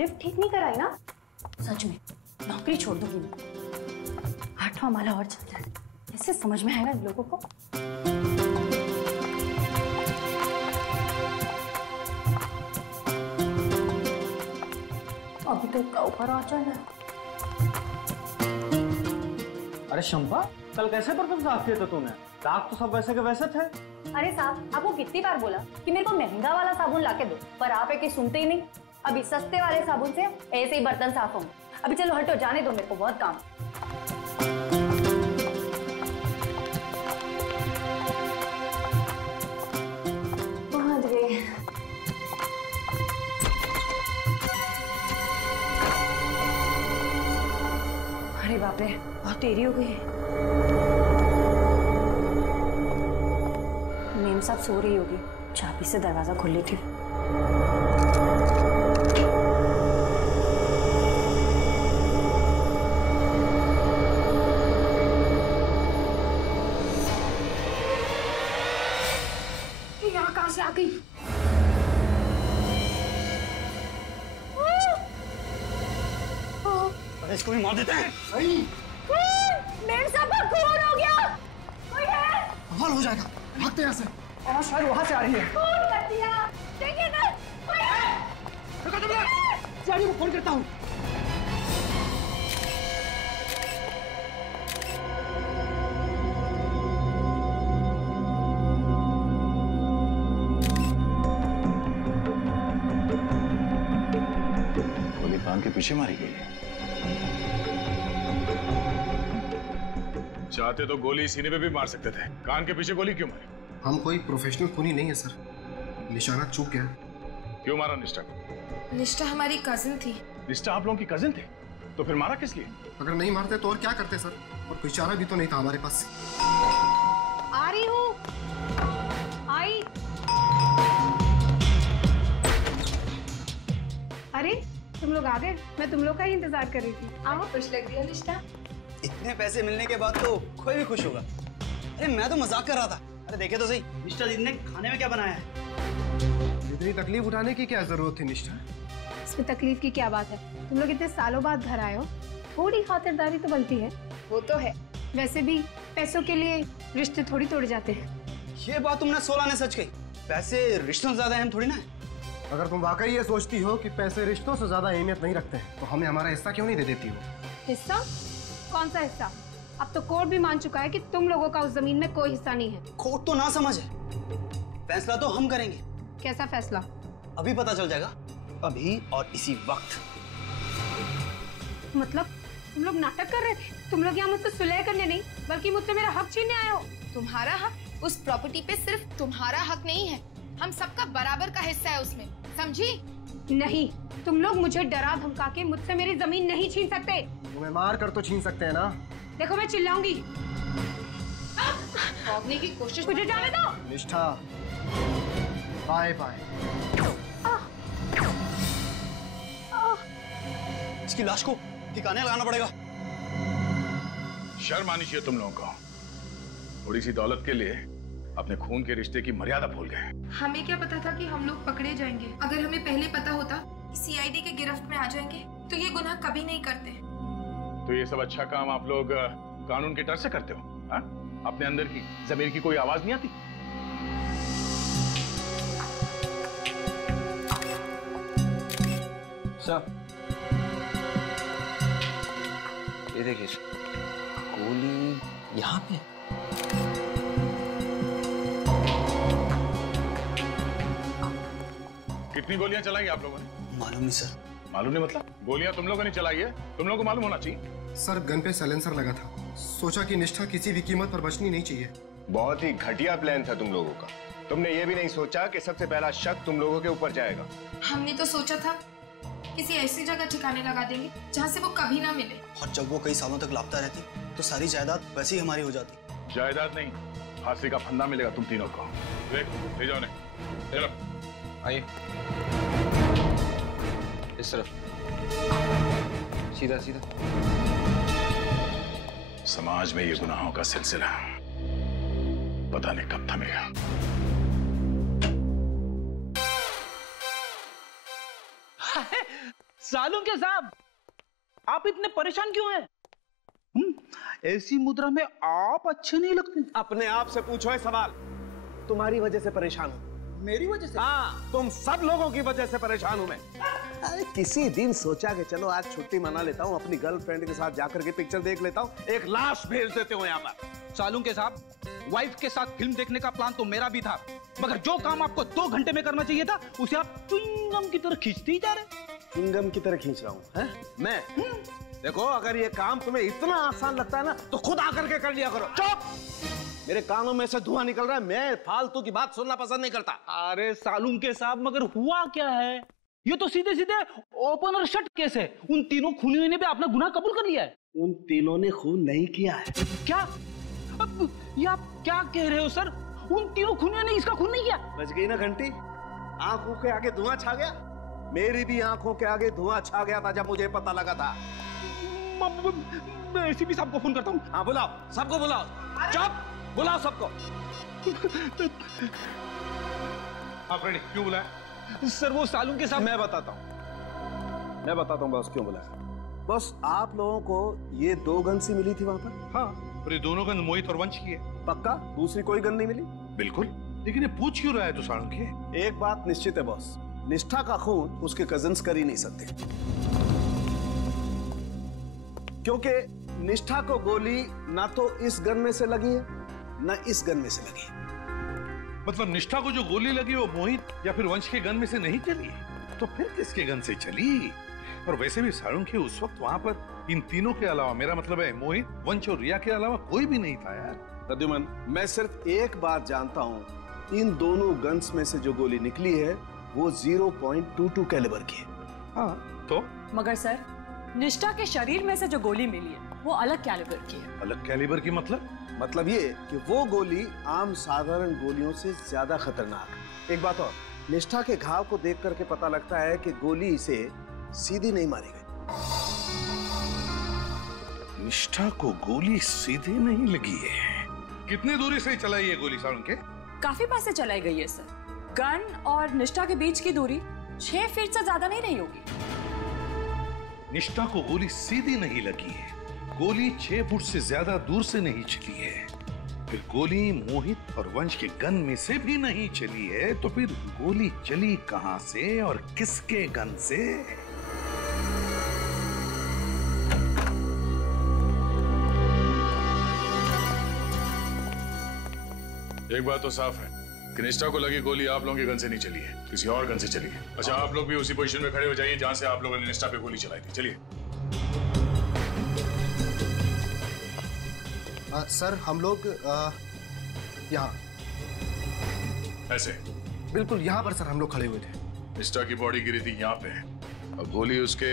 Lift ठीक नहीं कराई ना? सच में नौकरी छोड़ दूंगी मैं। 8वां माला और चल जाए, कैसे समझ में आएगा इन लोगों को? अभी तो इसका ऊपर आ चल रहा। अरे शंपा, कल कैसे बर्तन साफ किए थे तूने? दाग तो सब वैसे के वैसे थे। अरे साहब, आपको कितनी बार बोला कि मेरे को महंगा वाला साबुन लाके दो, पर आप एक सुनते ही नहीं। अभी सस्ते वाले साबुन से ऐसे ही बर्तन साफ होंगे। अभी चलो हटो, जाने दो, मेरे को बहुत काम। पहुंच गए। अरे बाप रे, बहुत देरी हो गई है। मेम साहब सो रही होगी, चाबी से दरवाजा खोल लेती हूँ। यहाँ कहाँ से आ गई? अरे इसको भी मार देते हैं। मेम साहब का खून हो गया। कोई है? बवाल हो जाएगा, भागते यहाँ से। और शायद वहां से आ रही है। खून कर दिया। देखिए ना, कोई है? रुको तुम लोग, जानी को फोन करता हूँ। गोली कान के पीछे मारी गई है। चाहते तो गोली सीने पे भी मार सकते थे, कान के पीछे गोली क्यों मारी? हम कोई प्रोफेशनल खूनी नहीं है सर, निशाना चूक गया। क्यों मारा निष्ठा को? निष्ठा हमारी कजिन थी। निष्ठा आप लोगों की कजिन थे, तो फिर मारा किस लिए? अगर नहीं मारते तो और क्या करते सर, और कोई चारा भी तो नहीं था हमारे पास। आ रही हूँ। आई। अरे तुम लोग आ गए, मैं तुम लोग का ही इंतजार कर रही थी। आओ, खुश लग रही हो निष्ठा। इतने पैसे मिलने के बाद तो कोई भी खुश होगा। अरे मैं तो मजाक कर रहा था। अरे देखे तो सही, निष्ठा दीदी ने खाने में क्या बनाया है। इतनी तकलीफ उठाने की क्या जरूरत थी निष्ठा? इसमें तकलीफ की क्या बात है? तुम लोग इतने सालों बाद घर आए हो, थोड़ी खातिरदारी तो बनती है। वो तो है, वैसे भी पैसों के लिए रिश्ते थोड़ी तोड़े जाते हैं। ये बात तुमने 16 ने सच कही। पैसे रिश्तों से ज्यादा अहम थोड़ी ना है। अगर तुम वाकई ये सोचती हो कि पैसे रिश्तों से ज्यादा अहमियत नहीं रखते हैं, तो हमें हमारा हिस्सा क्यों नहीं दे देती हो? हिस्सा? कौन सा हिस्सा? अब तो कोर्ट भी मान चुका है कि तुम लोगों का उस जमीन में कोई हिस्सा नहीं है। कोर्ट तो ना समझ है, फैसला तो हम करेंगे। कैसा फैसला? अभी पता चल जाएगा, अभी और इसी वक्त। मतलब तुम लोग नाटक कर रहे थे? तुम लोग यहाँ मुझसे सुलह करने नहीं, बल्कि मुझसे मेरा हक छीनने आए हो। तुम्हारा हक? उस प्रॉपर्टी पे सिर्फ तुम्हारा हक नहीं है, हम सबका बराबर का हिस्सा है उसमें, समझी? नहीं, तुम लोग मुझे डरा धमका के मुझसे मेरी जमीन नहीं छीन सकते। तुम्हें मार कर तो छीन सकते हैं ना। देखो मैं चिल्लाऊंगी। भागने की कोशिश। मुझे जाने दो। निष्ठा, बाय बाय। इसकी लाश को ठिकाने लगाना पड़ेगा। शर्म आनी चाहिए तुम लोगों को। थोड़ी सी दौलत के लिए अपने खून के रिश्ते की मर्यादा भूल गए। हमें क्या पता था कि हम लोग पकड़े जाएंगे। अगर हमें पहले पता होता कि सीआईडी के गिरफ्त में आ जाएंगे तो ये गुनाह कभी नहीं करते। तो ये सब अच्छा काम आप लोग कानून के डर से करते हो? हाँ? अपने अंदर की ज़मीर की कोई आवाज नहीं आती? साहब ये देखिए, गोली यहाँ पे। कितनी गोलियां चलाई आप लोगों ने? मालूम नहीं सर। मालूम नहीं मतलब? गोलियां तुम लोगों ने चलाई है, तुम लोगों को मालूम होना चाहिए। सर गन पे साइलेंसर लगा था, सोचा कि निष्ठा किसी भी कीमत पर बचनी नहीं चाहिए। बहुत ही घटिया प्लान था तुम लोगों का। तुमने ये भी नहीं सोचा कि सबसे पहला शक तुम लोगों के ऊपर जाएगा। हमने तो सोचा था किसी ऐसी जगह ठिकाने लगा देंगे जहाँ से वो कभी ना मिले। और जब वो कई सालों तक लापता रहती तो सारी जायदाद वैसे ही हमारी हो जाती। जायदाद नहीं, फांसी का फंदा मिलेगा तुम तीनों को। ले जाओ, नहीं चलो आइए इस तरफ, सीधा सीधा। समाज में ये गुनाहों का सिलसिला पता नहीं कब थमेगा। सालुंके साहब, आप इतने परेशान क्यों हैं? ऐसी मुद्रा में आप अच्छे नहीं लगते। अपने आप से पूछो है सवाल। तुम्हारी वजह से परेशान हूं। मेरी वजह से? हाँ, तुम सब लोगों की वजह से परेशान हूं मैं। अरे किसी दिन सोचा कि चलो आज छुट्टी मना लेता हूं, अपनी गर्लफ्रेंड के साथ जाकर के पिक्चर देख लेता हूं, एक लाश भेज देते हो यहाँ पर। सालुंके साहब, वाइफ के साथ फिल्म देखने का प्लान तो मेरा भी था, मगर जो काम आपको 2 घंटे में करना चाहिए था उसे आप च्युइंगम की तरह खींचते ही जा रहे। च्युइंगम की तरह खींच रहा हूँ मैं? देखो, अगर ये काम तुम्हें इतना आसान लगता है ना तो खुद आकर के कर लिया करो। चुप! मेरे कानों में से धुआं निकल रहा है, मैं फालतू की बात सुनना पसंद नहीं करता। अरे सालुंके साहब, मगर हुआ क्या है? ये तो सीधे सीधे ओपन और शट केस है। उन तीनों खूनियों ने भी अपना गुनाह कबूल कर लिया है। उन तीनों ने खून नहीं किया है। क्या? अब ये आप क्या कह रहे हो सर? उन तीनों खूनियों ने इसका खून नहीं किया? बच गई ना घंटी? आंखों के आगे धुआं छा गया? मेरी भी आंखों के आगे धुआं छा गया था जब मुझे पता लगा था। मैं एसीपी साहब को फोन करता हूँ। हाँ, बुलाओ, सबको बुलाओ। चुप! बुलाओ सबको। आप रेडी? क्यों बुलाया? सर वो सालुंके साहब। मैं बताता हूँ बॉस क्यों बुलाया। बॉस, आप लोगों को ये 2 गन सी मिली थी वहां पर? हाँ, और ये दोनों गन मोहित और वंश की है। पक्का? दूसरी कोई गन नहीं मिली? बिल्कुल। लेकिन ये पूछ क्यों रहा है तो सालुंके? एक बात निश्चित है बॉस, निष्ठा का खून उसके कजिन्स कर ही नहीं सकते, क्योंकि निष्ठा को गोली ना तो इस गन में से लगी है ना इस गन में से लगी है। मतलब निष्ठा को जो गोली लगी वो मोहित या फिर वंश के गन में से नहीं चली, तो फिर किसके गन से चली? और वैसे भी सालुंके उस वक्त वहां पर इन तीनों के अलावा, मेरा मतलब है मोहित, वंश और रिया के अलावा कोई भी नहीं था यार। प्रद्युमन, मैं सिर्फ एक बात जानता हूँ, इन दोनों गन्स में से जो गोली निकली है वो 0.22 कैलिबर की है। हाँ, तो? मगर सर, निष्ठा के शरीर में से जो गोली मिली है वो अलग कैलिबर की है। अलग कैलिबर की मतलब ये कि वो गोली आम साधारण गोलियों से ज्यादा खतरनाक है। एक बात और, निष्ठा के घाव को देख करके पता लगता है कि गोली इसे सीधी नहीं मारी गई। निष्ठा को गोली सीधे नहीं लगी है। कितनी दूरी से चलाई है गोली सालुंके? काफी पास से चलाई गई है सर। गन और निष्ठा के बीच की दूरी 6 फीट से ज्यादा नहीं रही होगी। निष्ठा को गोली सीधी नहीं लगी है, गोली 6 फुट से ज्यादा दूर से नहीं चली है। फिर गोली मोहित और वंश के गन में से भी नहीं चली है, तो फिर गोली चली कहां से और किसके गन से? एक बात तो साफ है कि निष्ठा को लगी गोली आप लोगों के गन से नहीं चली है, किसी और गन से चली है। अच्छा, आप लोग भी उसी पोजीशन में खड़े हो जाइए जहां से आप लोगों ने निष्ठा पे गोली चलाई थी। चलिए। सर, हम लोग यहाँ ऐसे? बिल्कुल यहाँ पर सर, हम लोग खड़े हुए थे। निष्ठा की बॉडी गिरी थी यहाँ पे और गोली उसके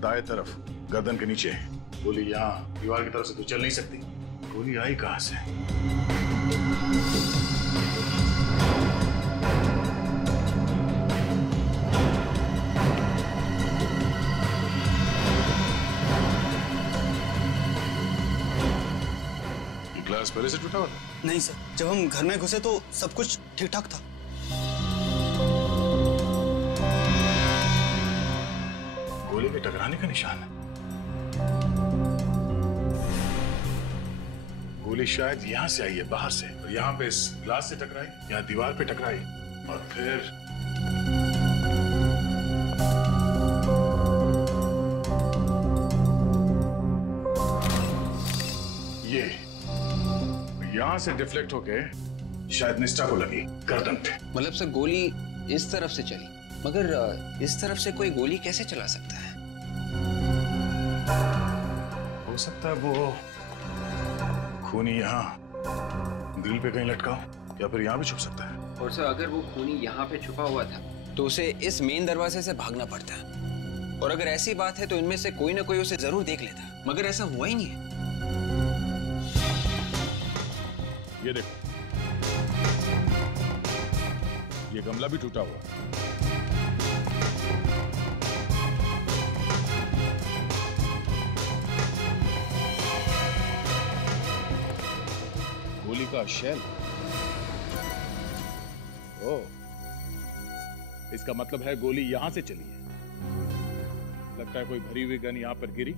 दाएं तरफ गर्दन के नीचे है। गोली यहाँ दीवार की तरफ से तो चल नहीं सकती, गोली आई कहां से? ग्लास पहले से टूटा हुआ था? नहीं सर, जब हम घर में घुसे तो सब कुछ ठीक ठाक था। गोली के टकराने का निशान है। गोली शायद यहां से आई है, बाहर से, और यहां पे इस ग्लास से टकराई, यहां दीवार पे टकराई और फिर ये यहां से डिफ्लेक्ट होके शायद निष्ठा को लगी गर्दन पे। मतलब सर, गोली इस तरफ से चली, मगर इस तरफ से कोई गोली कैसे चला सकता है? हो सकता है वो खूनी यहाँ दिल पे कहीं लटका हो, या फिर यहाँ भी छुप सकता है। और सर, अगर वो खूनी यहाँ पे छुपा हुआ था तो उसे इस मेन दरवाजे से भागना पड़ता, और अगर ऐसी बात है तो इनमें से कोई ना कोई उसे जरूर देख लेता, मगर ऐसा हुआ ही नहीं है। ये देखो, ये गमला भी टूटा हुआ है। गोली का शेल। ओह, इसका मतलब है गोली यहां से चली है। लगता है कोई भरी हुई गन यहाँ पर गिरी,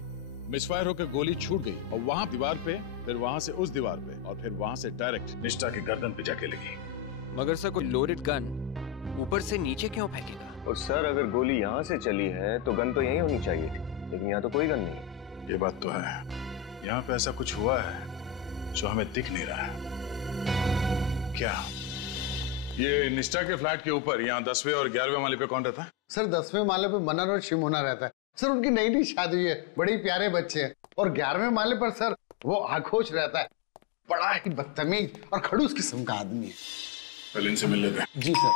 मिसफायर होकर गोली छूट गई और वहाँ दीवार पे, फिर वहाँ से उस दीवार पे और फिर वहाँ से डायरेक्ट निष्ठा की गर्दन पे जाके लगी। मगर सर कोई लोडेड गन ऊपर से नीचे क्यों फेंकेगा? और सर अगर गोली यहाँ से चली है तो गन तो यहीं होनी चाहिए थी, लेकिन यहाँ तो कोई गन नहीं है। ये बात तो है, यहाँ पे ऐसा कुछ हुआ है जो हमें दिख नहीं रहा है। क्या ये निष्ठा के फ्लैट के ऊपर यहाँ 10वें और 11वें माले पे कौन रहता है? सर 10वें माले पे मनन और शिमोना रहता है सर। उनकी नई नई शादी हुई है, बड़े ही प्यारे बच्चे हैं। और 11वें माले पर सर वो आखोश रहता है, बड़ा ही बदतमीज और खड़ूस किस्म का आदमी है। पहले इनसे मिल लेते हैं। जी सर।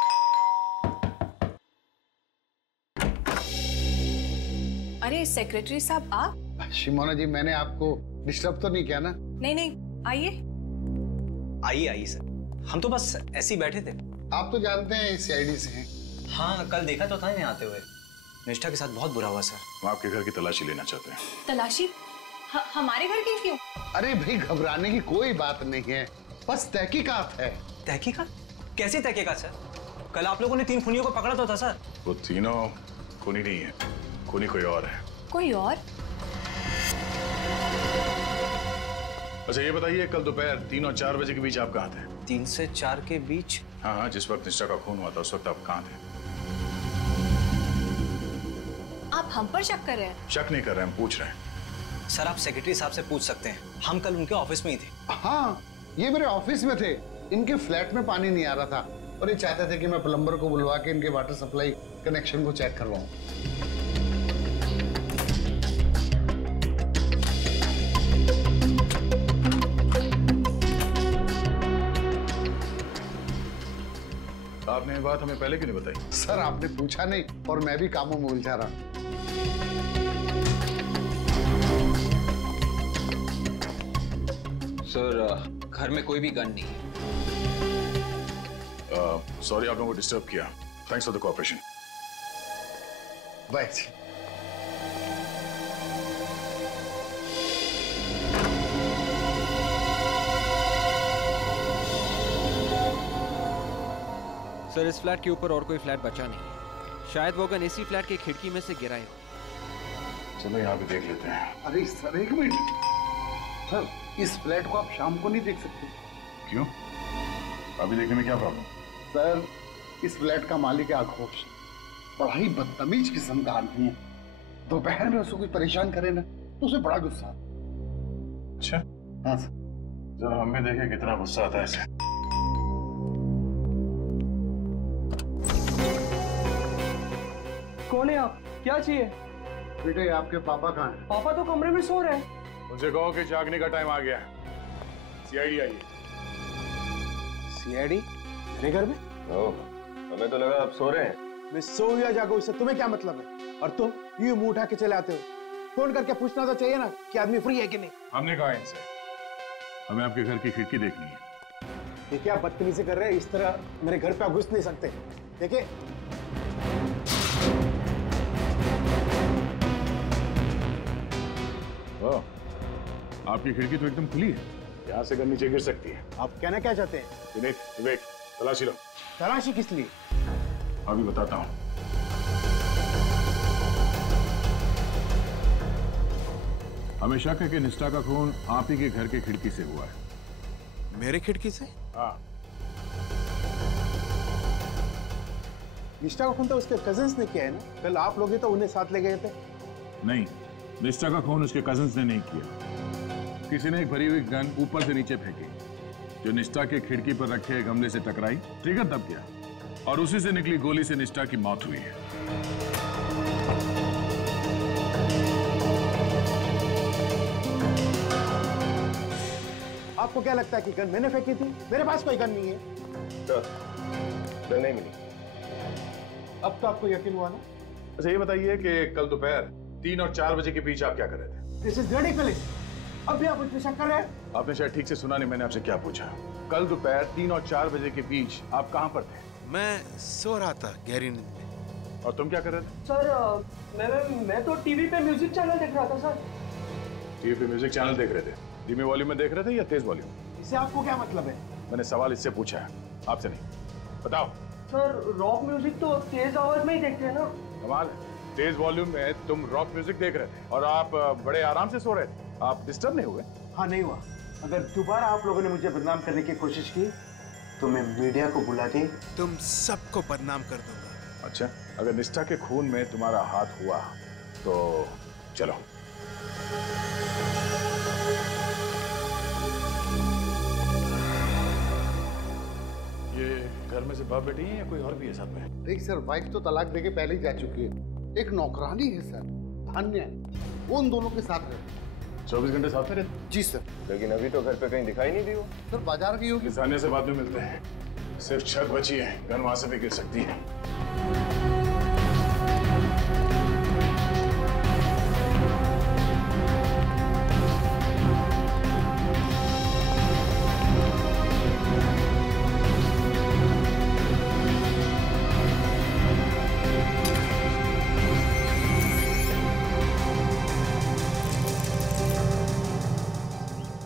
अरे सेक्रेटरी साहब आप? शिमोना जी मैंने आपको डिस्टर्ब तो नहीं किया ना? नहीं नहीं, आइए आइए आइए सर, हम तो बस ऐसे ही बैठे थे। आप तो जानते हैं सीआईडी से हैं। हाँ कल देखा तो था इन्हें आते हुए। निष्ठा के साथ बहुत बुरा हुआ सर। हम आपके घर की तलाशी लेना चाहते हैं। तलाशी? हमारे घर की क्यों? अरे भाई घबराने की कोई बात नहीं है, बस तहकीकात है। तहकीकात? कैसी तहकीकात सर? कल आप लोगों ने 3 खूनियों को पकड़ा तो था सर। वो तीनों खूनी नहीं है, खूनी कोई और है। कोई और? अच्छा ये बताइए, कल दोपहर 3 और 4 बजे के बीच आप कहाँ थे? 3 से 4 के बीच? हाँ हाँ, जिस वक्त निष्ठा का खून हुआ था उस वक्त आप कहाँ थे? आप हम पर शक कर रहे हैं? शक नहीं कर रहे हैं, हम पूछ रहे हैं। सर आप सेक्रेटरी साहब से पूछ सकते हैं, हम कल उनके ऑफिस में ही थे। हाँ ये मेरे ऑफिस में थे, इनके फ्लैट में पानी नहीं आ रहा था और ये चाहते थे कि मैं प्लम्बर को बुलवा के इनके वाटर सप्लाई कनेक्शन को चेक करवाऊं। आपने ये बात हमें पहले क्यों नहीं बताई? सर आपने पूछा नहीं और मैं भी कामों में उलझा रहा। सर घर में कोई भी गन नहीं है। सॉरी आप लोगों को डिस्टर्ब किया। Thanks for the cooperation. Bye. Sir इस फ्लैट के ऊपर और कोई फ्लैट बचा नहीं, शायद वो गन इसी फ्लैट की खिड़की में से गिरा है। चलो यहाँ पे देख लेते हैं। अरे सर एक मिनट सर, इस फ्लैट को आप शाम को नहीं देख सकते? क्यों? अभी देखने में क्या प्रॉब्लम? सर इस फ्लैट का मालिक है आक्रोश, बड़ा ही बदतमीज किस्म का आदमी है। दोपहर में उसको कुछ परेशान करे ना तो उसे बड़ा गुस्सा। अच्छा हाँ सर। जरा हम भी देखें कितना गुस्सा आता है इसे। कौन है आप? क्या चाहिए? बेटे आपके पापा कहाँ हैं? पापा तो कमरे में सो रहे हैं। उनसे कहो कि जागने का टाइम आ गया है। सीआईडी आइए। सीआईडी मेरे घर में? हमें तो लगा आप सो रहे हैं। मैं सो या जागो इससे तुम्हें क्या मतलब है? और तुम यूं मुंह उठा के चले आते हो। फोन करके पूछना तो चाहिए ना कि आदमी फ्री है कि नहीं। हमने कहा इनसे हमें आपके घर की खिड़की देखनी है। देखिए आप बदतमीजी कर रहे हैं, इस तरह मेरे घर पे आप घुस नहीं सकते। देखिए आपकी खिड़की तो एकदम खुली है, यहाँ से गन नीचे गिर सकती है। आप कहना क्या चाहते हैं? विवेक तलाशी लो। तलाशी किस लिए? अभी बताता हूँ। हमें शक है कि निष्ठा का खून आप ही के घर के खिड़की से हुआ है। मेरे खिड़की से? हाँ। निष्ठा का खून तो उसके कजिन्स ने किया है ना? कल आप लोग ही तो उन्हें साथ ले गए थे। नहीं, निष्ठा का खून उसके कजिन्स ने नहीं किया। किसी ने एक भरी हुई गन ऊपर से नीचे फेंकी, जो निष्ठा के खिड़की पर रखे गमले से टकराई, ट्रिगर दब गया और उसी से निकली गोली से निष्ठा की मौत हुई है। आपको क्या लगता है कि गन मैंने फेंकी थी? मेरे पास कोई गन नहीं है। गन नहीं मिली। अब तो आपको यकीन हुआ ना? अच्छा ये बताइए कि कल दोपहर 3 और 4 बजे के बीच आप क्या कर रहे थे? This is ridiculous. अब भी आप मुझ पे शक कर रहे हैं? आपने शायद ठीक से सुना नहीं, मैंने आपसे क्या पूछा। कल दोपहर 3 और 4 बजे के बीच आप कहाँ पर थे? मैं सो रहा था गहरी नींद में। और तुम क्या कर रहे थे? सर मैं तो टीवी पे म्यूजिक चैनल देख रहा था सर। टीवी पे म्यूजिक चैनल देख रहे थे? धीमे वॉल्यूम में देख रहे थे या तेज वॉल्यूम? इससे आपको क्या मतलब है? मैंने सवाल इससे पूछा है, आपसे नहीं। बताओ। सर रॉक म्यूजिक तो तेज आवाज में ही देखते हैं ना। कमाल, तेज वॉल्यूम में तुम रॉक म्यूजिक देख रहे थे और आप बड़े आराम से सो रहे थे। आप डिस्टर्ब नहीं हुए? हाँ, नहीं हुआ। अगर दोबारा आप लोगों ने मुझे बदनाम करने की कोशिश की तो मैं मीडिया को बुला के तुम सबको बदनाम कर दूंगा। अच्छा, अगर निष्ठा के खून में तुम्हारा हाथ हुआ तो चलो। ये घर में से बाप बेटी है या कोई और भी है साथ में? नहीं सर, वाइफ तो तलाक देके पहले ही जा चुकी है। एक नौकरानी है सर, धान्य, वो उन दोनों के साथ रहती है। 24 घंटे साथ में रहते? जी सर। लेकिन अभी तो घर पे कहीं दिखाई नहीं दी हो। सर बाजार गई होगी। किसानिया से बाद में मिलते हैं। सिर्फ छत बची है, गन वहां से भी गिर सकती है।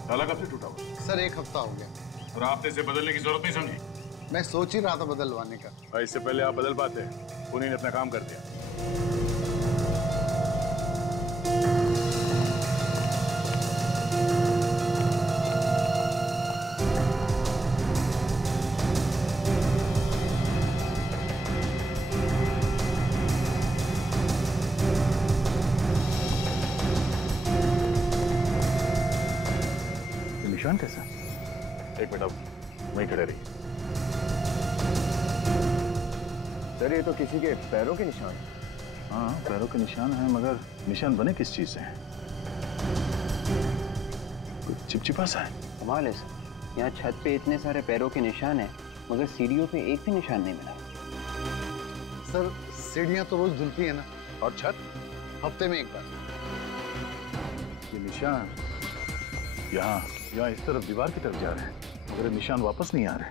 ताला कब से टूटा हुआ? सर 1 हफ्ता हो गया। और आपने इसे बदलने की जरूरत नहीं समझी? मैं सोच ही रहा था बदलवाने का। और इससे पहले आप बदल पाते, उन्हीं ने अपना काम कर दिया। निशान कैसा? एक मिनट, अब वहीं खड़े रहिए। सर ये तो किसी के पैरों के निशान हैं। हाँ, पैरों के निशान हैं, मगर निशान बने किस चीज से हैं? कुछ चिपचिपा सा है। कमाल है सर, यहाँ छत पे इतने सारे पैरों के निशान हैं, मगर सीढ़ियों पे एक भी निशान नहीं मिला। सर सीढ़ियाँ तो रोज धुलती है ना। और छत? हफ्ते में 1 बार। ये निशान यहाँ इस तरफ दीवार की तरफ जा रहे हैं, मगर निशान वापस नहीं आ रहे।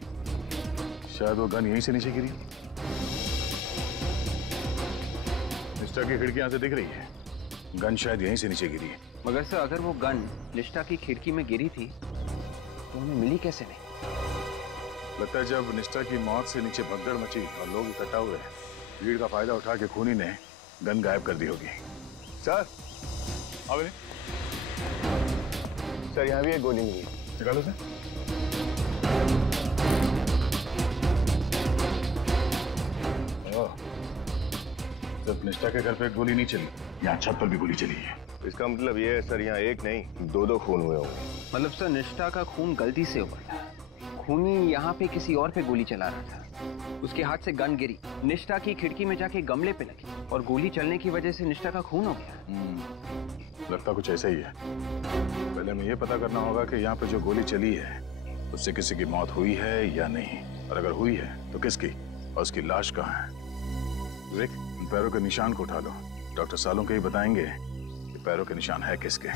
शायद वो गन यहीं से नीचे गिरी। निष्ठा की खिड़की यहाँ से दिख रही है, गन शायद यहीं से नीचे गिरी है। मगर सर अगर वो गन निष्ठा की खिड़की में गिरी थी तो हमें मिली कैसे नहीं? लगता है जब निष्ठा की मौत से नीचे भगदड़ मची और लोग इकट्ठा हुए, भीड़ का फायदा उठा के खूनी ने गन गायब कर दी होगी। सर अब सर यहाँ भी एक गोली मिली। निकालो सर। जब निष्ठा के घर पे एक गोली नहीं चली, यहाँ छत पर भी गोली चली है। इसका मतलब ये है सर, यहाँ एक नहीं 2 खून हुए होंगे। मतलब सर निष्ठा का खून गलती से हुआ था। खूनी यहाँ पे किसी और पे गोली चला रहा था, उसके हाथ से गन गिरी, निष्ठा की खिड़की में जाके गमले पे लगी और गोली चलने की वजह से निष्ठा का खून हो गया। लगता कुछ ऐसा ही है। पहले हमें ये पता करना होगा कि यहाँ पे जो गोली चली है उससे किसी की मौत हुई है या नहीं, और अगर हुई है तो किसकी, और उसकी लाश कहाँ है। विवेक, इन पैरों के निशान को उठा लो। डॉक्टर सालों के ही बताएंगे कि पैरों के निशान है किसके।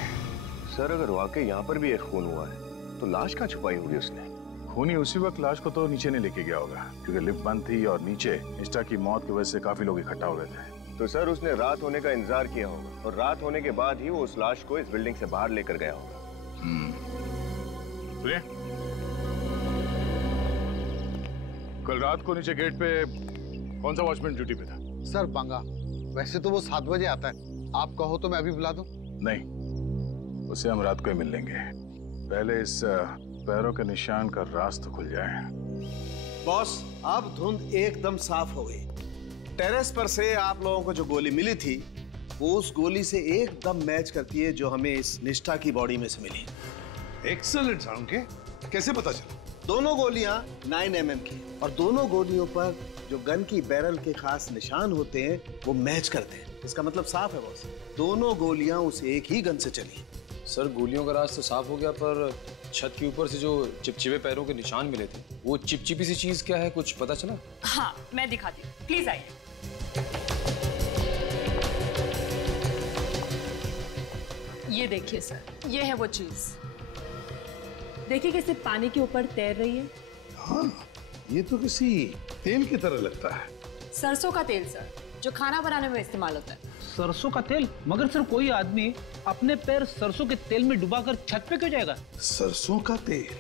सर अगर वाकई यहाँ पर भी एक खून हुआ है तो लाश कहाँ छुपाई होगी उसने? खूनी उसी वक्त लाश को तो नीचे नहीं लेके गया होगा, क्योंकि लिफ्ट बंद थी और नीचे निष्ठा की मौत की वजह से काफी लोग इकट्ठा हो गए थे। तो सर उसने रात होने का इंतजार किया होगा, और रात होने के बाद ही वो उस लाश को इस बिल्डिंग से बाहर लेकर गया होगा। सुनिए, कल रात को नीचे गेट पे कौन सा वॉचमैन ड्यूटी पे था? सर बांगा। वैसे तो वो 7 बजे आता है, आप कहो तो मैं अभी बुला दूं? नहीं, उसे हम रात को ही मिल लेंगे। पहले इस पैरों के निशान का राज तो खुल जाए। बॉस, अब धुंध एकदम साफ हो गई। टेरेस पर से आप लोगों को जो गोली मिली थी वो उस गोली से एकदम मैच करती है जो हमें इस निष्ठा की बॉडी में से मिली। Excellent sound. कैसे पता चला? दोनों गोलियां 9 mm की, और दोनों गोलियों पर जो गन की बैरल के खास निशान होते हैं वो मैच करते हैं। इसका मतलब साफ है बॉस, दोनों गोलियां उस एक ही गन से चली। सर गोलियों का राज तो साफ हो गया, पर छत के ऊपर से जो चिपचिपे पैरों के निशान मिले थे, वो चिपचिपी सी चीज क्या है, कुछ पता चला? हाँ, मैं दिखाती हूँ, प्लीज आइए। ये देखिए सर, ये है वो चीज। देखिए कैसे पानी के ऊपर तैर रही है। हाँ, ये तो किसी तेल की तरह लगता है। सरसों का तेल सर, जो खाना बनाने में इस्तेमाल होता है। सरसों का तेल? मगर सर कोई आदमी अपने पैर सरसों के तेल में डुबाकर छत पे क्यों जाएगा? सरसों का तेल?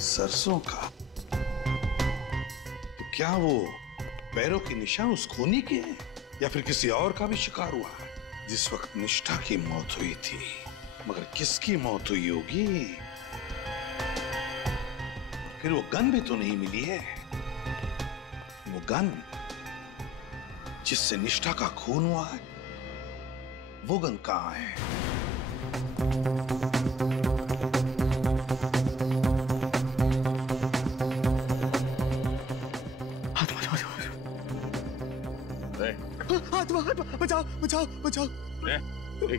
सरसों का? तो क्या वो पैरों के निशान उस खूनी के हैं या फिर किसी और का भी शिकार हुआ है? जिस वक्त निष्ठा की मौत हुई थी, मगर किसकी मौत हुई होगी? फिर वो गन भी तो नहीं मिली है। वो गन जिससे निष्ठा का खून हुआ है, वो गन कहां है? बचाओ बचाओ बचाओ।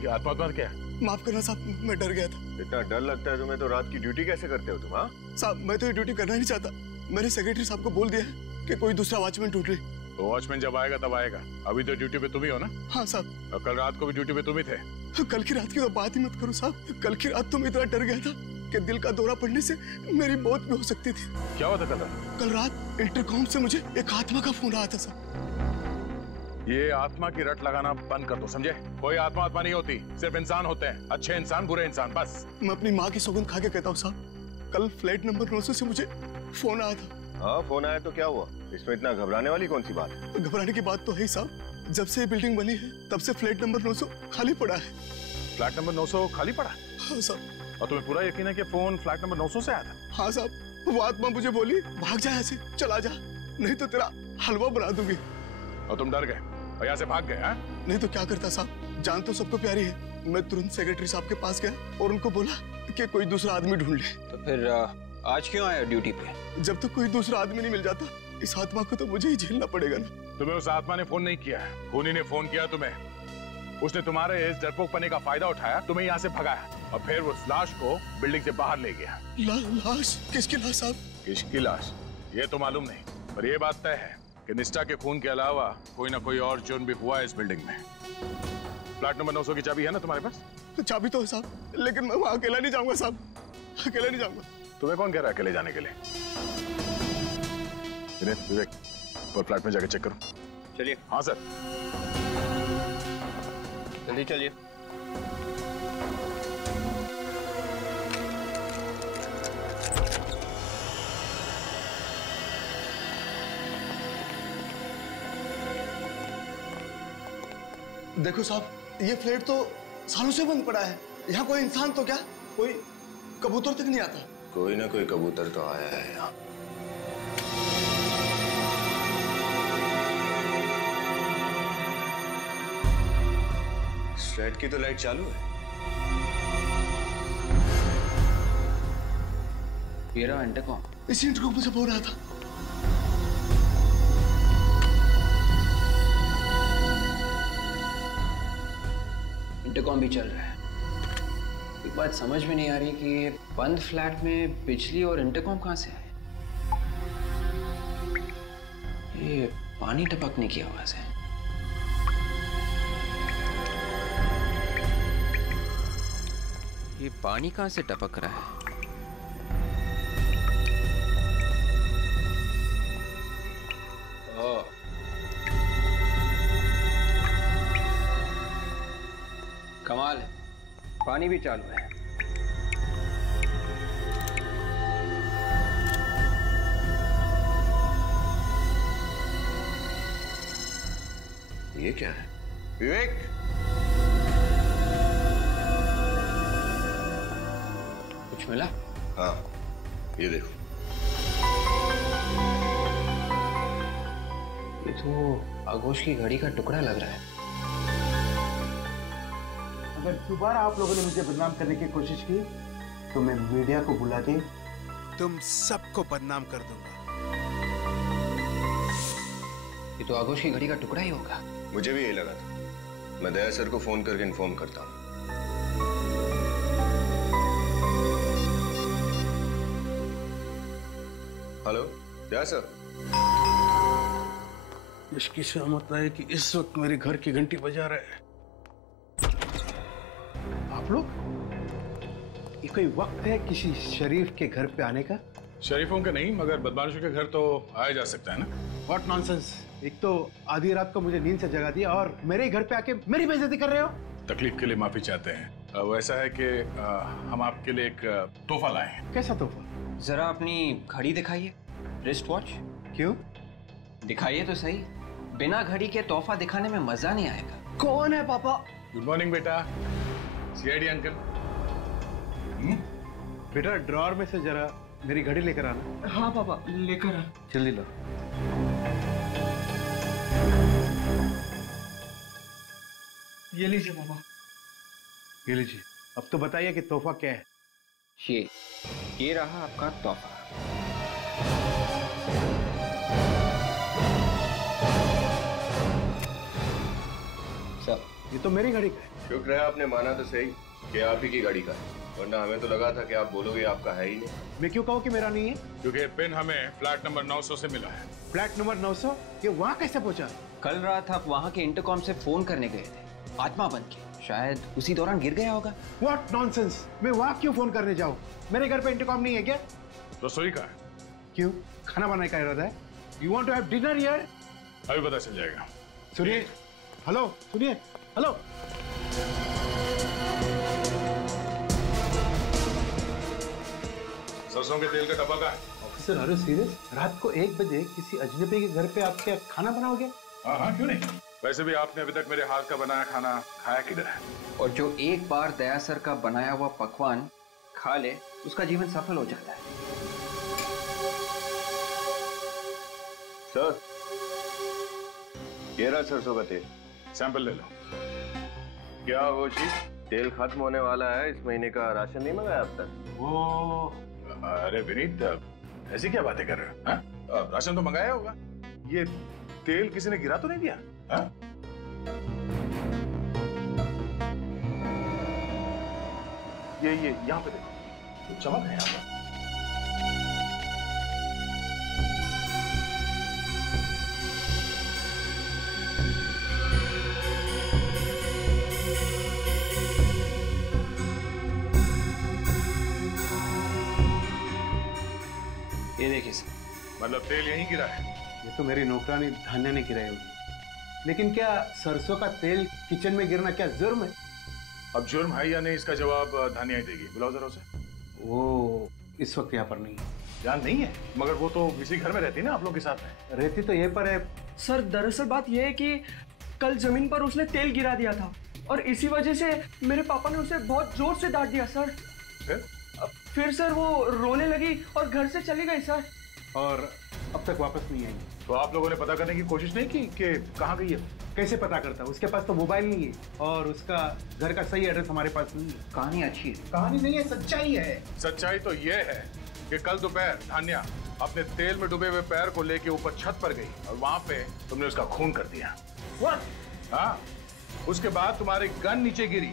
आत्मा क्या? माफ करना साहब, मैं डर गया था। इतना डर लगता है तुम्हें तो रात की ड्यूटी कैसे करते हो तुम? हाँ साहब, मैं तो ये ड्यूटी करना नहीं चाहता। मैंने सेक्रेटरी साहब को बोल दिया है कि कोई दूसरा वॉचमैन ढूंढ ले। तो वॉचमैन जब आएगा तब आएगा, अभी तो ड्यूटी पे तुम ही हो ना? हाँ साहब। और कल रात को भी ड्यूटी पे तुम ही थे। कल की रात की तो बात ही मत करो साहब। कल की रात तो मैं इतना डर गया था कि दिल का दौरा पड़ने से मेरी मौत भी हो सकती थी। क्या हुआ था कल रात? कल रात इंटरकॉम से मुझे एक आत्मा का फोन आया था साहब। ये आत्मा की रट लगाना बंद कर दो, समझे? कोई आत्मा नहीं होती, सिर्फ इंसान होते हैं। अच्छे इंसान, बुरे इंसान, बस। मैं अपनी माँ की सौगंध खा के कहता हूँ साहब, कल फ्लैट नंबर 900 से मुझे फोन आया था। हाँ, फोन आया तो क्या हुआ? इसमें इतना घबराने वाली कौन सी बात है? घबराने की बात तो है ही साहब। जब से ये बिल्डिंग बनी है तब से फ्लैट नंबर 900 खाली पड़ा है। फ्लैट नंबर 900 खाली पड़ा? हाँ साहब। और तुम्हें पूरा यकीन है कि फोन फ्लैट नंबर 900 से आया था? हाँ साहब। वो आत्मा मुझे बोली, भाग जा यहाँ से, चला जा, नहीं तो तेरा हलवा बना दूंगी। और तुम डर गए और यहाँ से भाग गए? हाँ? नहीं तो क्या करता साहब, जान तो सबको प्यारी है। मैं तुरंत सेक्रेटरी साहब के पास गया और उनको बोला कि कोई दूसरा आदमी ढूंढ ले। तो फिर आज क्यों आया ड्यूटी पे? जब तक कोई दूसरा आदमी नहीं मिल जाता, इस आत्मा को तो मुझे ही झेलना पड़ेगा ना। तुम्हें उस आत्मा ने फोन नहीं किया है, खूनी ने फोन किया तुम्हें। उसने तुम्हारे इस डरपोकपने का फायदा उठाया, तुम्हें यहाँ से भगाया और फिर उस लाश को बिल्डिंग से बाहर ले गया। लाश? किसकी लाश साहब? किसकी लाश ये तो मालूम नहीं, पर ये बात तय है कि निष्ठा के खून के अलावा कोई ना कोई और जुर्म भी हुआ है इस बिल्डिंग में। फ्लैट नंबर 900 की चाबी है ना तुम्हारे पास? चाबी तो है साहब, लेकिन मैं वहाँ अकेला नहीं जाऊंगा साहब, अकेला नहीं जाऊंगा। तुम्हें कौन कह रहा है अकेले जाने के लिए? विवेक, और फ्लैट में जाके चेक करो। चलिए। हाँ सर। जल्दी चलिए। देखो साहब, ये फ्लैट तो सालों से बंद पड़ा है। यहाँ कोई इंसान तो क्या, कोई कबूतर तक नहीं आता। कोई ना कोई कबूतर तो आया है यहाँ। फ्लैट की तो लाइट चालू है। ये रहा इंटरकॉम। इस इंटरकॉम पे सब हो रहा था। इंटरकॉम भी चल रहा है। एक बात समझ में नहीं आ रही कि ये बंद फ्लैट में बिजली और इंटरकॉम कहां से आए? ये पानी टपकने की आवाज है। ये पानी कहां से टपक रहा है? कमाल है, पानी भी चालू है। ये क्या है? विवेक, कुछ मिला? हाँ, ये देखो। ये तो आगोश की घड़ी का टुकड़ा लग रहा है। अगर दोबारा आप लोगों ने मुझे बदनाम करने की कोशिश की तो मैं मीडिया को बुला के तुम सबको बदनाम कर दूंगा। ये तो आगोश की घड़ी का टुकड़ा ही होगा। मुझे भी यही लगा था। मैं दया सर को फोन करके इन्फॉर्म करता हूँ। हेलो दया सर। इसकी सहमत है कि इस वक्त मेरे घर की घंटी बजा रहा है। आप लोग, ये कोई वक्त है किसी शरीफ के घर पे आने का? शरीफों के नहीं, मगर बदमाशों के घर तो आया जा सकता है ना। What nonsense. एक तो आधी रात को मुझे नींद से जगा दिया और मेरे ही घर पे आके मेरी बेइज्जती कर रहे हो। तकलीफ के लिए माफी चाहते हैं। वैसा है कि हम आपके लिए एक तोहफा लाए हैं। कैसा तोहफा? जरा अपनी घड़ी दिखाइए, रिस्ट वॉच। क्यों? दिखाइए तो सही। बिना घड़ी के तोहफा दिखाने में मजा नहीं आएगा। कौन है पापा? गुड मॉर्निंग बेटा। CID uncle. बेटा ड्रॉअर में से जरा मेरी घड़ी लेकर आना। हाँ पापा, लेकर आ। जल्दी लो। ये लीजिए पापा। ये लीजिए। अब तो बताइए कि तोहफा क्या है? ये रहा आपका तोहफा। सर, ये तो मेरी घड़ी का है। शुक्र है आपने माना तो सही कि आप ही की गाड़ी का है, वरना हमें तो लगा था कि आप बोलोगे आपका है ही नहीं। मैं क्यों कहूँ कि मेरा नहीं है? क्योंकि पेन हमें फ्लैट नंबर 900 से मिला है। Flat number 900? ये वहाँ कैसे पहुँचा? कल रात आप वहाँ के इंटरकॉम से फोन करने गए थे, आत्मा बन के। शायद उसी दौरान गिर गया होगा। What nonsense! मैं वहाँ क्यों फोन करने जाऊँ? मेरे घर पे इंटरकॉम नहीं है क्या? रसोई का है। क्यों? खाना बनाने का इरादा है? You want to have dinner here? अभी पता चल जाएगा। सुनिए, हेलो, सुनिए, हेलो। सरसों के तेल का डब्बा का है। ऑफिसर, अरे सीरियस? रात को 1 बजे किसी अजनबी के घर पे आप क्या खाना बनाओगे? हाँ, क्यों नहीं? वैसे भी आपने अभी तक मेरे हाथ का बनाया खाना खाया किधर है? और जो एक बार दया सर का बनाया हुआ पकवान खा ले, उसका जीवन सफल हो जाता है। सर, ये रहा सरसों का तेल। सैंपल ले लो। क्या वो चीज? तेल खत्म होने वाला है, इस महीने का राशन नहीं मंगाया अब तक? वो अरे विनीत, ऐसी क्या बातें कर रहे हो? हाँ? राशन तो मंगाया होगा। ये तेल किसी ने गिरा तो नहीं दिया? हाँ? ये यहाँ पे देखो, तो चमक है यहाँ पर। ये देखिए सर। मतलब तेल यहीं गिरा है? ये तो मेरी नौकरानी धान्या ने गिराई होगी। लेकिन क्या सरसों का तेल किचन में गिरना क्या जुर्म है? अब जुर्म है या नहीं, इसका जवाब धानिया ही देगी। बुलाओ जरा उसे। वो इस वक्त यहाँ पर नहीं है। जान नहीं है? मगर वो तो इसी घर में रहती ना आप लोग के साथ में। रहती तो ये पर है। सर दरअसल बात यह है कि कल जमीन पर उसने तेल गिरा दिया था और इसी वजह से मेरे पापा ने उसे बहुत जोर से डांट दिया सर। फिर सर वो रोने लगी और घर से चली गई सर। और अब तक वापस नहीं आई। तो आप लोगों ने पता करने की कोशिश नहीं की कि कहाँ गई है? कैसे पता करता? उसके पास तो मोबाइल नहीं है और उसका घर का सही एड्रेस हमारे पास नहीं है। कहानी अच्छी है। कहानी नहीं है, सच्चाई है। सच्चाई तो ये है कि कल दोपहर धान्या अपने तेल में डूबे हुए पैर को लेके ऊपर छत पर गई और वहां पे तुमने उसका खून कर दिया। हाँ, उसके बाद तुम्हारी गन नीचे गिरी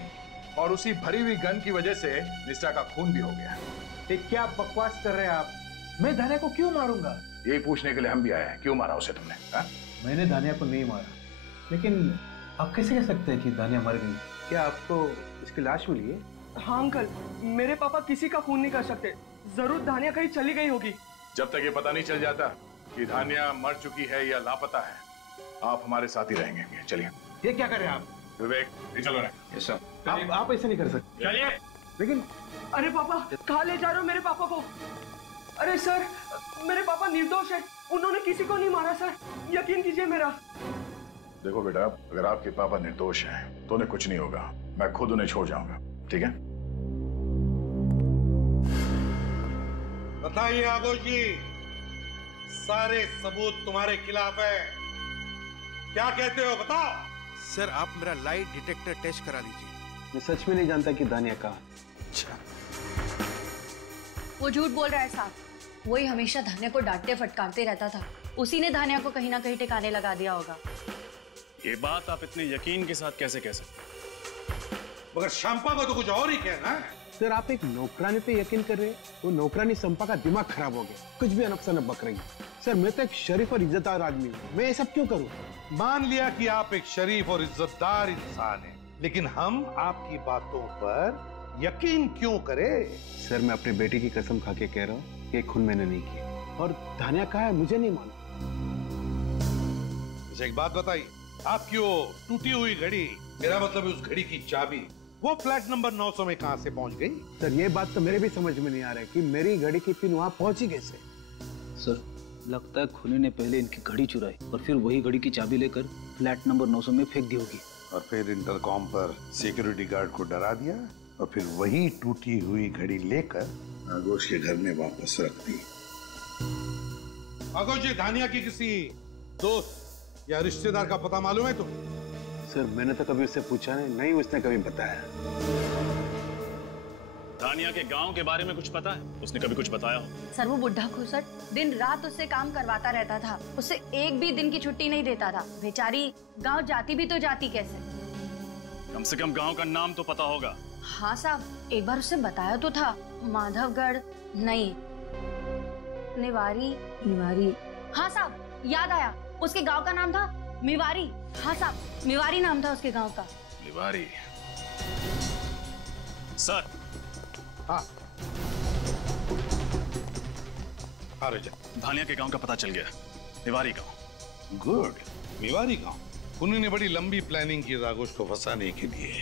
और उसी भरी हुई गन की वजह से निष्ठा का खून भी हो गया। ये क्या बकवास कर रहे हैं आप? मैं धान्या को क्यों मारूंगा? यही पूछने के लिए हम भी आए हैं, क्यों मारा उसे तुमने? मैंने धान्या को नहीं मारा, लेकिन आप कैसे कह सकते हैं कि धान्या मर गई? क्या आपको इसकी लाश मिली है? हाँ अंकल, मेरे पापा किसी का खून नहीं कर सकते। जरूर धान्या कहीं चली गई होगी। जब तक ये पता नहीं चल जाता कि धान्या मर चुकी है या लापता है, आप हमारे साथ ही रहेंगे। चलिए। ये क्या कर रहे हैं आप? विवेक, चलो ना। Yes sir. आप ऐसे नहीं कर सकते। चलिए। लेकिन अरे पापा, कहाँ ले जा रहे हो मेरे पापा को? अरे सर, मेरे पापा निर्दोष है, उन्होंने किसी को नहीं मारा सर, यकीन कीजिए मेरा। देखो बेटा, अगर आपके पापा निर्दोष हैं तो उन्हें कुछ नहीं होगा। मैं खुद उन्हें छोड़ जाऊंगा, ठीक है? बताइए आगोश जी, सारे सबूत तुम्हारे खिलाफ है, क्या कहते हो बताओ? सर, आप मेरा लाइट डिटेक्टर टेस्ट करा लीजिए। मैं सच में नहीं जानता कि धान्या कहाँ। अच्छा, वो झूठ बोल रहा है साहब। वही हमेशा धान्या को डांटते फटकारते रहता था, उसी ने धान्या को कहीं ना कहीं ठिकाने लगा दिया होगा। ये बात आप इतने यकीन के साथ कैसे कह सकते? मगर शंपा को तो कुछ और ही कहना है। सर, आप एक नौकरानी पे यकीन कर रहे हैं? वो नौकरानी संपा का दिमाग खराब हो गया, कुछ भी अनफसा बक रही है। सर, मैं तो एक शरीफ और इज्जतदार आदमी हूँ, मैं ये सब क्यों करूँ? मान लिया कि आप एक शरीफ और इज्जतदार इंसान हैं, लेकिन हम आपकी बातों पर यकीन क्यों करें? सर, मैं अपने बेटे की कसम खा के कह रहा हूँ कि खून मैंने नहीं किया, और धान्या कहाँ है मुझे नहीं मालूम। मुझे एक बात बताइए, आपकी वो टूटी हुई घड़ी, मेरा मतलब उस घड़ी की चाबी, वो फ्लैट नंबर 900 में कहां से पहुंच गई? सर, ये बात तो मेरे भी समझ में नहीं आ रहा है कि मेरी घड़ी की पिन वहां पहुंची कैसे। सर, लगता है खूनी ने पहले इनकी घड़ी चुराई और फिर वही घड़ी की चाबी लेकर फ्लैट नंबर 900 में फेंक दी होगी। और फिर इंटरकॉम पर सिक्योरिटी गार्ड को डरा दिया और फिर वही टूटी हुई घड़ी लेकर आगोश के घर में वापस रख दी। आगोश, ये धानिया की किसी दोस्त या रिश्तेदार का पता मालूम है तुम्हें? सर मैंने तो कभी उससे पूछा नहीं, उसने कभी बताया। धानिया के गांव के बारे में कुछ पता है? उसने कभी कुछ बताया हो? सर वो बुढ़ा खुसट दिन रात उससे काम करवाता रहता था, उससे एक भी दिन की छुट्टी नहीं देता था। बेचारी गांव जाती भी तो जाती कैसे? कम से कम गांव का नाम तो पता होगा। हाँ साहब, एक बार उससे बताया तो था, माधवगढ़ नहीं, निवारी। हाँ साहब याद आया, उसके गांव का नाम था मिवारी। हाँ साहब, मिवारी नाम था उसके गांव का। निवारी। सर। हाँ रजा, धानिया के गांव का पता चल गया, निवारी गांव। गुड, मिवारी गांव। उन्होंने बड़ी लंबी प्लानिंग की आगोश को फंसाने के लिए,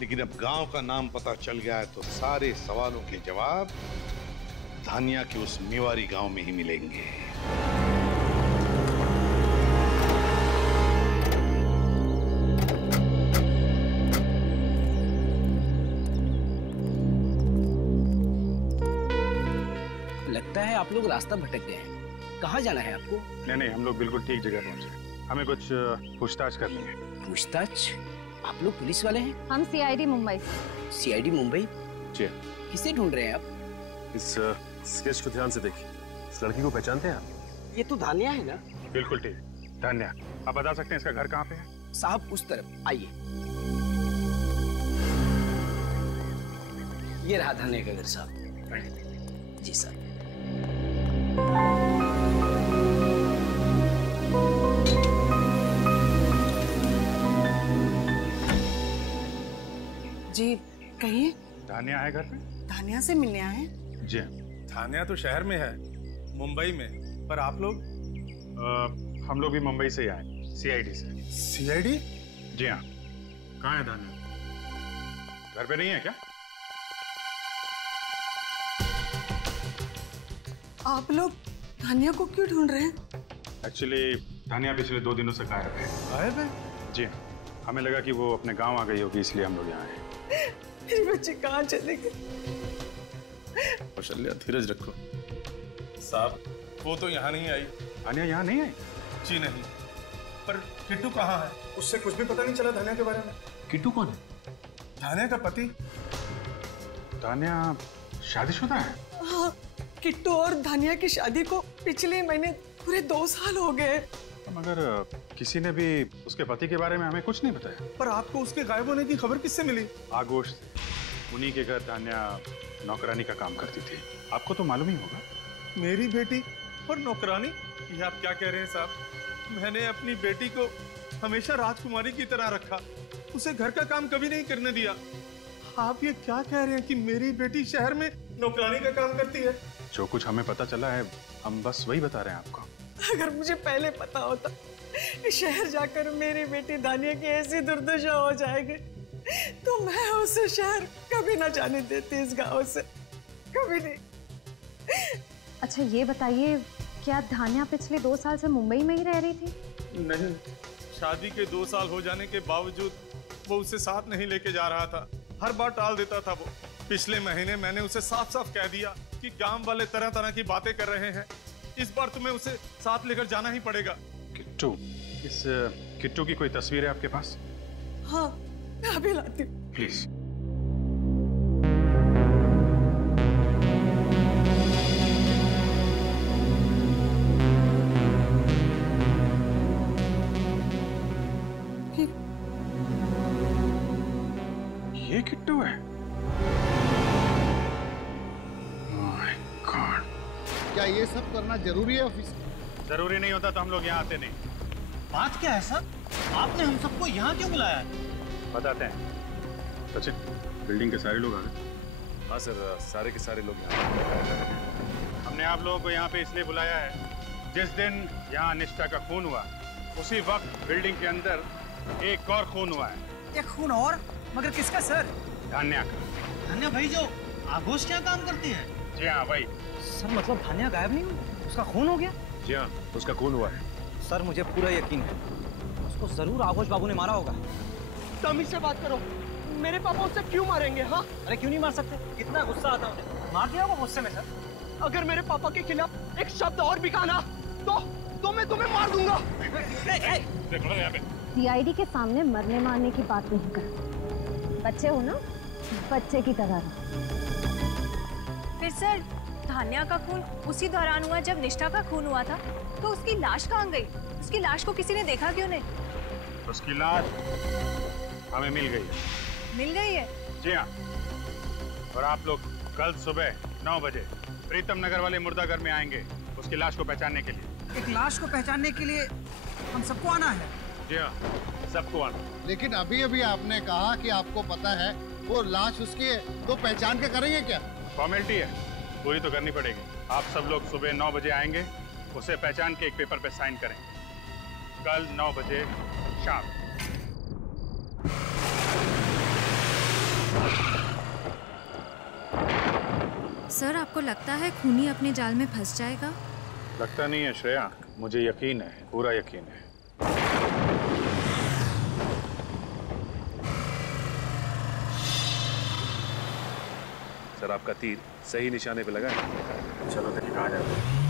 लेकिन अब गांव का नाम पता चल गया है तो सारे सवालों के जवाब धानिया के उस मिवारी गांव में ही मिलेंगे। लगता है आप लोग रास्ता भटक गए हैं। कहाँ जाना है आपको? नहीं, हम लोग बिल्कुल ठीक जगह पहुंचे। हमें कुछ पूछताछ करनी है। पूछताछ? आप लोग पुलिस वाले हैं? हम सीआईडी मुंबई। सीआईडी मुंबई? जी। किसे ढूंढ रहे हैं आप? इस स्केच को ध्यान से देखिए। इस लड़की को पहचानते हैं आप? ये तो धानिया है ना? बिल्कुल ठीक, धानिया। आप बता सकते हैं इसका घर कहाँ पे है? साहब उस तरफ आइए। ये रहा धानिया का घर साहब। जी सर। जी कहिए। धानिया है घर पे? धानिया से मिलने आए? जी। धानिया तो शहर में है, मुंबई में, पर आप लोग? हम लोग भी मुंबई से ही आए, सीआईडी से। सीआईडी? जी हाँ। कहाँ है धानिया? घर पे नहीं है क्या? आप लोग धानिया को क्यों ढूंढ रहे हैं? एक्चुअली धानिया पिछले 2 दिनों से गायब है। गायब है? जी, हमें लगा कि वो अपने गांव आ गई होगी, इसलिए हम लोग यहाँ आए। मेरी बच्ची कहाँ चले गई? कौशल्या धीरज रखो। साहब वो तो यहाँ नहीं आई। धानिया यहाँ नहीं आई? जी नहीं। पर किट्टू कहाँ है? उससे कुछ भी पता नहीं चला धानिया के बारे में। किट्टू कौन है? धानिया का पति। धानिया शादीशुदा है? हाँ, किट्टू और धानिया की शादी को पिछले महीने पूरे 2 साल हो गए। मगर किसी ने भी उसके पति के बारे में हमें कुछ नहीं बताया। पर आपको उसके गायब होने की खबर किससे मिली? आगोश से। उन्हीं के घर धानिया नौकरानी का काम करती थी, आपको तो मालूम ही होगा। मेरी बेटी और नौकरानी? ये आप क्या कह रहे हैं साहब? मैंने अपनी बेटी को हमेशा राजकुमारी की तरह रखा, उसे घर का काम कभी नहीं करने दिया। आप ये क्या कह रहे हैं कि मेरी बेटी शहर में नौकरानी का काम करती है? जो कुछ हमें पता चला है हम बस वही बता रहे हैं आपको। अगर मुझे पहले पता होता कि शहर जाकर मेरी बेटी धानिया की ऐसी दुर्दशा हो जाएगी तो मैं उसे शहर कभी ना जाने देती, इस गांव से कभी नहीं। अच्छा ये बताइए, क्या धानिया पिछले 2 साल से मुंबई में ही रह रही थी? नहीं, शादी के 2 साल हो जाने के बावजूद वो उसे साथ नहीं लेके जा रहा था, हर बार टाल देता था वो। पिछले महीने मैंने उसे साफ साफ कह दिया कि गांव वाले तरह तरह की बातें कर रहे हैं, इस बार तुम्हें उसे साथ लेकर जाना ही पड़ेगा। किट्टू, इस किट्टू की कोई तस्वीर है आपके पास? हाँ, मैं अभी लाती हूँ। प्लीज। ये किट्टू है? क्या ये सब करना जरूरी है ऑफिस? जरूरी नहीं होता तो हम लोग यहाँ आते नहीं। बात क्या है सर? आपने हम सबको यहाँ क्यों बुलाया है? बताते हैं। सचिन, बिल्डिंग के सारे लोग आ गए? हाँ सर, सारे के सारे लोग यहाँ। हमने आप लोगों को यहाँ पे इसलिए बुलाया है, जिस दिन यहाँ निष्ठा का खून हुआ उसी वक्त बिल्डिंग के अंदर एक और खून हुआ है। एक खून और? मगर किसका सर? धानिया का। धानिया भाई जो आगोश क्या काम करती है? जी हाँ भाई। सर मतलब धानिया गायब नहीं हुई, उसका खून हो गया? जी हाँ, उसका खून हुआ है। सर मुझे पूरा यकीन है, उसको जरूर आघोष बाबू ने मारा होगा। तमीज से बात करो, मेरे पापा उससे क्यों मारेंगे? हाँ, अरे क्यों नहीं मार सकते? कितना गुस्सा आता उन्हें, मार दिया होगा गुस्से में सर। अगर मेरे पापा के खिलाफ एक शब्द और भी कहा ना तो मैं तुम्हें मार दूंगा। सीआईडी के सामने मरने मारने की बात नहीं कर, बच्चे हो ना, बच्चे की तरह रहो। फिर सर धान्या का खून उसी दौरान हुआ जब निष्ठा का खून हुआ था, तो उसकी लाश कहाँ गई? उसकी लाश को किसी ने देखा क्यों नहीं? उसकी लाश हमें मिल गई। मिल गई है? जी हाँ। और आप लोग कल सुबह 9 बजे प्रीतम नगर वाले मुर्दाघर में आएंगे उसकी लाश को पहचानने के लिए। एक लाश को पहचानने के लिए हम सबको आना है? जी हाँ, सबको आना। लेकिन अभी अभी आपने कहा कि आपको पता है वो लाश उसकी है, तो पहचान के करेंगे क्या? फॉर्मेलिटी है, पूरी तो करनी पड़ेगी। आप सब लोग सुबह 9 बजे आएंगे, उसे पहचान के एक पेपर पे साइन करेंगे। कल 9 बजे शाम। सर आपको लगता है खूनी अपने जाल में फंस जाएगा? लगता नहीं है श्रेया, मुझे यकीन है, पूरा यकीन है। सर आपका तीर सही निशाने पे लगा है। चलो देखिए कहाँ जाते हैं।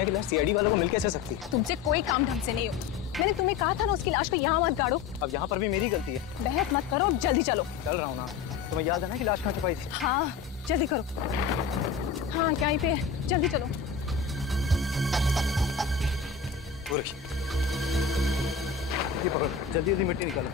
की लाश सीआईडी वालों को मिल कैसे सकती है? तुमसे कोई काम ढंग से नहीं हो। मैंने तुम्हें कहा था ना उसकी लाश को यहाँ मत गाड़ो। अब यहाँ पर भी मेरी गलती है। बहस मत करो, जल्दी चलो। चल रहा हूँ ना। तुम्हें याद है ना कि लाश कहाँ छुपाई थी? हाँ जल्दी करो। हाँ क्या ही पे, जल्दी चलो। वो रखिए, ये पकड़ो, जल्दी जल्दी मिट्टी निकालो।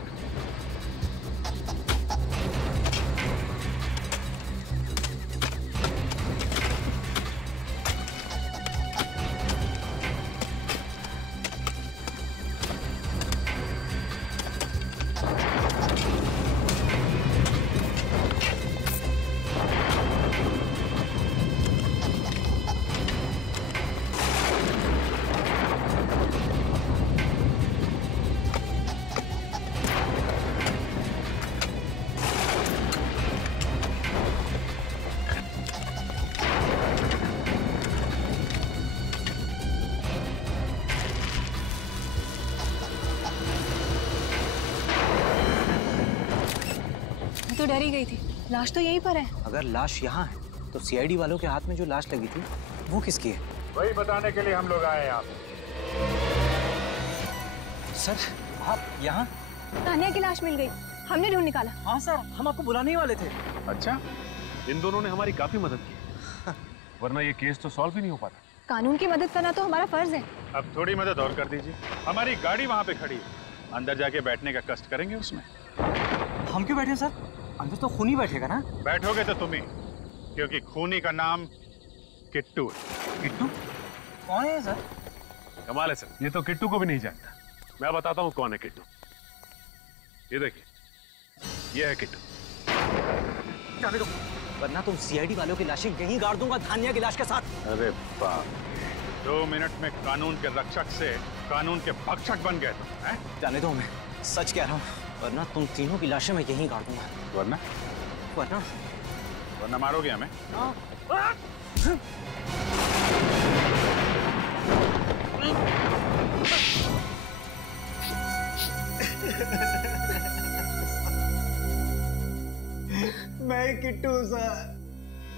तो डर ही गई थी, लाश तो यहीं पर है। अगर लाश यहाँ है तो सीआईडी वालों के हाथ में जो लाश लगी थी वो किसकी है? वही बताने के लिए हम लोग आए हैं आप। सर आप यहाँ? तानिया की लाश मिल गई, हमने ढूंढ निकाला। हाँ सर, हम आपको बुलाने ही वाले थे। अच्छा, इन दोनों ने हमारी काफी मदद की, वरना ये केस तो सॉल्व ही नहीं हो पाता। कानून की मदद करना तो हमारा फर्ज है। अब थोड़ी मदद और कर दीजिए। हमारी गाड़ी वहाँ पे खड़ी है, अंदर जाके बैठने का कष्ट करेंगे उसमें। हम क्यों बैठे सर? अंदर तो खूनी बैठेगा ना। बैठोगे तो तुम ही, क्योंकि खूनी का नाम किट्टू है। किट्टू कौन है सर? कमाल है सर, ये तो किट्टू को भी नहीं जानता। मैं बताता हूँ कौन है किट्टू। ये देखिए, ये है किट्टू। जाने दो, वरना तुम सीआईडी वालों की लाशें यहीं गाड़ दूंगा धानिया की लाश के साथ। अरे बाप, 2 मिनट में कानून के रक्षक से कानून के भक्षक बन गए तुम, हैं? जाने दो, मैं सच कह रहा हूँ, वरना तुम तीनों की लाशें मैं यहीं गाड़ दूंगा। वरना? वरना? वरना मारोगे हमें? मैं किट्टू सर,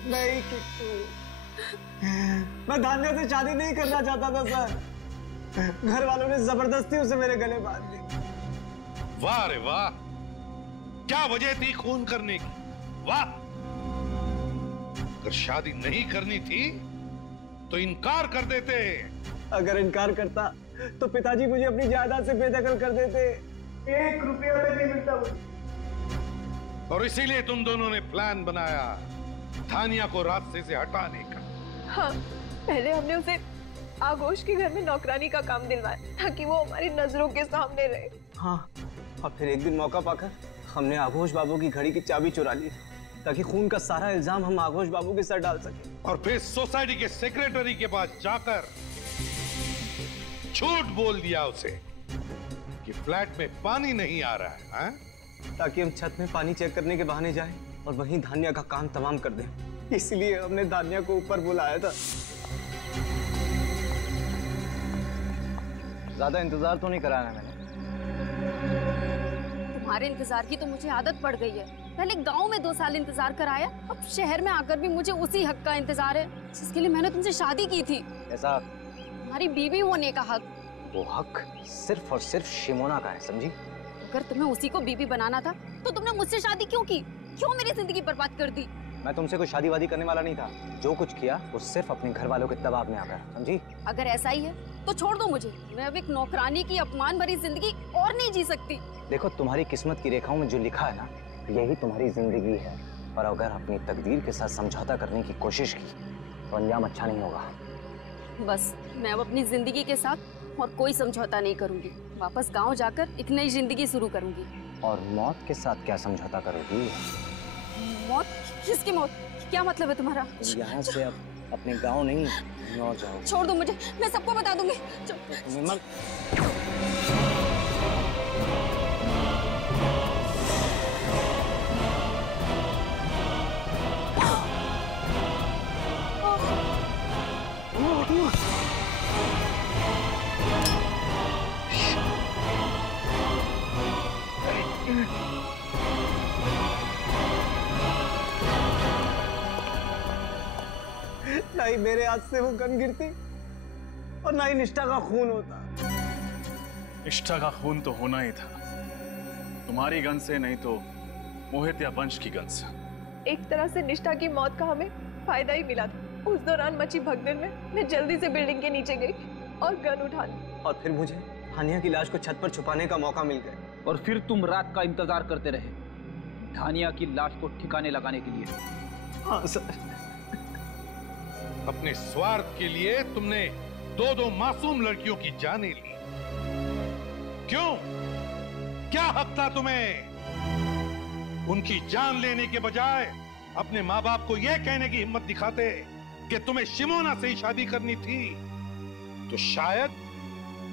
मैं ही किट्टू। मैं धान्या से शादी नहीं करना चाहता था सर, घर वालों ने जबरदस्ती उसे मेरे गले बांध दी। वाह रे वाह, क्या वजह थी खून करने की? वाह, अगर शादी नहीं करनी थी तो इनकार कर देते। अगर इनकार करता तो पिताजी मुझे अपनी जायदाद से बेदखल कर देते, 1 रुपया तक नहीं मिलता मुझे। और इसीलिए तुम दोनों ने प्लान बनाया धानिया को रास्ते से हटाने का। हाँ, पहले हमने उसे आघोष के घर में नौकरानी का काम दिलवाया ताकि वो हमारी नजरों के सामने रहे। हाँ, और फिर एक दिन मौका पाकर हमने आघोष बाबू की घड़ी की चाबी चुरा ली। ताकि खून का सारा इल्जाम हम आघोष बाबू के सर डाल सके। और फिर सोसाइटी के सेक्रेटरी के पास जाकर झूठ बोल दिया उसे कि फ्लैट में पानी नहीं आ रहा है, हाँ? ताकि हम छत में पानी चेक करने के बहाने जाएं और वहीं धान्या का काम तमाम कर दें। इसलिए हमने धान्या को ऊपर बुलाया था। ज्यादा इंतजार तो नहीं कराया मैंने। तुम्हारे इंतजार की तो मुझे आदत पड़ गई है। पहले गांव में 2 साल इंतजार कराया, अब शहर में आकर भी मुझे उसी हक का इंतजार है जिसके लिए मैंने तुमसे शादी की थी। ऐसा तुम्हारी बीवी होने का हक। वो हक सिर्फ और सिर्फ शिमोना का है, समझी? अगर तुम्हें उसी को बीवी बनाना था तो तुमने मुझसे शादी क्यों की? क्यों मेरी जिंदगी बर्बाद कर दी? मैं तुमसे कोई शादी वादी करने वाला नहीं था। जो कुछ किया वो सिर्फ अपने घर वालों के दबाव में आकर, समझी? अगर ऐसा ही है तो छोड़ दो मुझे। मैं अब एक नौकरानी की अपमान भरी जिंदगी और नहीं जी सकती। देखो, तुम्हारी किस्मत की रेखाओं में जो लिखा है ना, यही तुम्हारी जिंदगी है। और अगर अपनी तकदीर के साथ समझौता करने की कोशिश की तो अंजाम अच्छा नहीं होगा। बस मैं अब अपनी जिंदगी के साथ और कोई समझौता नहीं करूंगी। वापस गांव जाकर एक नई जिंदगी शुरू करूंगी। और मौत के साथ क्या समझौता करोगी? मौत? किसकी मौत? क्या मतलब है तुम्हारा? यहाँ से अब अपने गांव नहीं, कहीं और जाओ। छोड़ दो मुझे, मैं सबको बता दूंगी। तुम्हें मत... ना ही मेरे हाथ से वो गन गिरती और ना ही निष्ठा का खून होता। निष्ठा का खून तो होना ही था, तुम्हारी गन से नहीं तो मोहित या वंश की गन से। एक तरह से निष्ठा की मौत का हमें फायदा ही मिला था। उस दौरान मची भगदड़ में मैं जल्दी से बिल्डिंग के नीचे गई और गन उठा ली। और फिर मुझे धानिया की लाश को छत पर छुपाने का मौका मिल गया। और फिर तुम रात का इंतजार करते रहे धानिया की लाश को ठिकाने लगाने के लिए। हाँ सर। अपने स्वार्थ के लिए तुमने 2 मासूम लड़कियों की जानें ली। क्यों? क्या हक था तुम्हें? उनकी जान लेने के बजाय अपने माँ बाप को यह कहने की हिम्मत दिखाते कि तुम्हें शिमोना से ही शादी करनी थी, तो शायद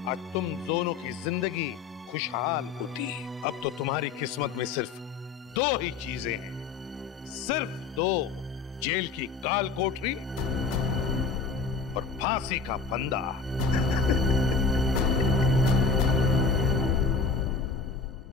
आज तुम दोनों की जिंदगी खुशहाल होती। अब तो तुम्हारी किस्मत में सिर्फ 2 ही चीजें हैं, सिर्फ 2, जेल की काल कोठरी और फांसी का फंदा।